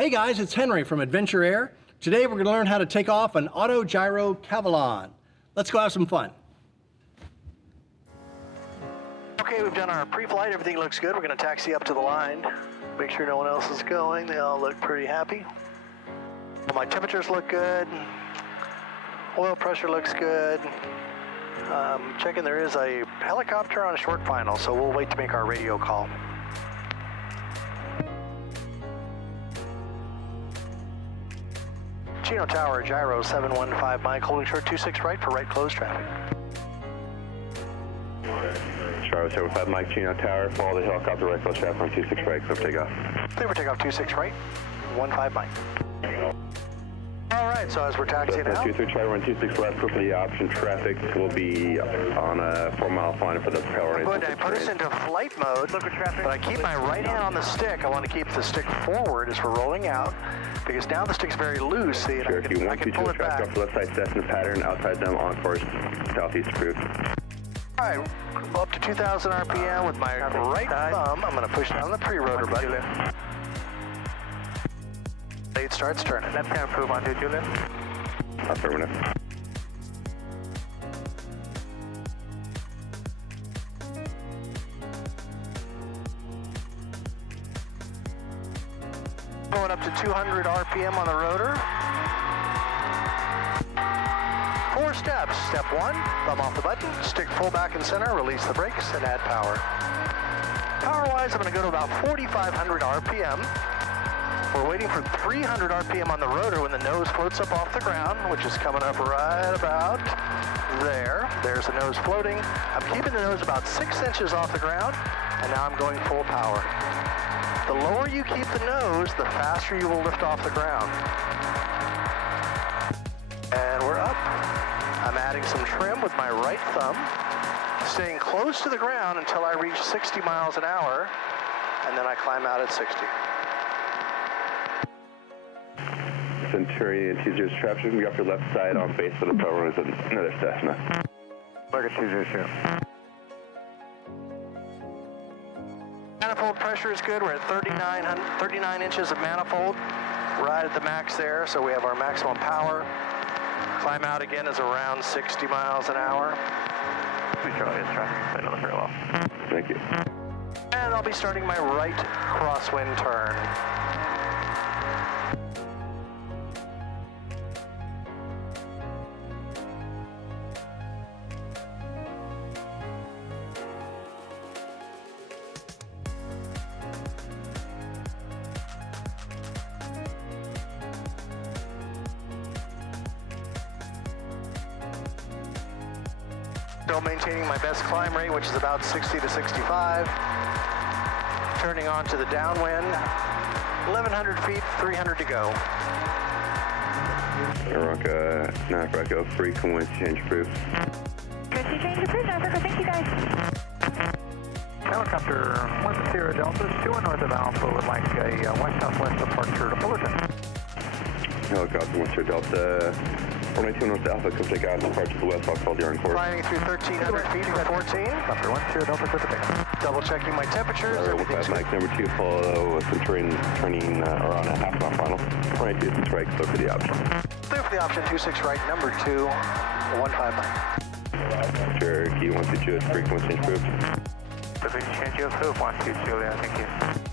Hey guys, it's Henry from Adventure Air. Today we're going to learn how to take off an auto gyro Cavalon. Let's go have some fun. Okay, we've done our pre-flight. Everything looks good. We're going to taxi up to the line. Make sure no one else is going. They all look pretty happy. Well, my temperatures look good. Oil pressure looks good. Checking there is a helicopter on a short final, so we'll wait to make our radio call. Chino Tower, gyro 715 Mike, holding short 26 right for right close traffic. Gyro 75 Mike, Chino Tower, follow the helicopter right close traffic on 26 right, clear for takeoff. Clear for takeoff 26 right, 15 Mike. All right, so as we're taxiing out. 23 try run 26 left, clear for the option. Traffic will be on a 4-mile flying for the propeller. I put us into flight mode, but I keep my right hand on the stick. I want to keep the stick forward as we're rolling out, because now the stick's very loose. See, sure, I can pull it back. Off the left side Cessna pattern, outside them on course, southeast approved. All right, up to 2,000 RPM with my right thumb. I'm going to push down the pre-rotor button. Blade starts turning. Left hand approve on 2 left. Affirmative. Going up to 200 RPM on the rotor. 4 steps. Step 1, thumb off the button, stick full back and center, release the brakes, and add power. Power-wise, I'm going to go to about 4,500 RPM. We're waiting for 300 RPM on the rotor when the nose floats up off the ground, which is coming up right about there. There's the nose floating. I'm keeping the nose about 6 inches off the ground, and now I'm going full power. The lower you keep the nose, the faster you will lift off the ground. And we're up. I'm adding some trim with my right thumb, staying close to the ground until I reach 60 miles an hour, and then I climb out at 60. Centurion 20 traffic, you can be off your left side on base for the propeller is another Cessna. Target 202. Manifold pressure is good. We're at 39 inches of manifold, right at the max there, so we have our maximum power. Climb out again is around 60 miles an hour. Please show his traffic plate on the parallel. Thank you. And I'll be starting my right crosswind turn. Still maintaining my best climb rate, which is about 60 to 65. Turning on to the downwind. 1,100 feet, 300 to go. Aurora 9 Echo, frequency change approved. Frequency change approved, Africa. Thank you guys. Helicopter 10 Delta, 2 north of Alpha would like a west-southwest departure to Fullerton. Helicopter 10 Delta, 492 north Alpha, come take out and depart to the west, I'll call the course. Climbing through 1,300 feet for 14. Helicopter 10 Delta, clear for takeoff. Double checking my temperatures. Everything's Mike, number 2, follow Centurion turning around a half-mile final. 22 is right, clear for the option. Clear for the option, 26 right, number 2, 15 Mike. Cherokee 122 is frequency approved. Frequency change approved, 122, Julia, thank you.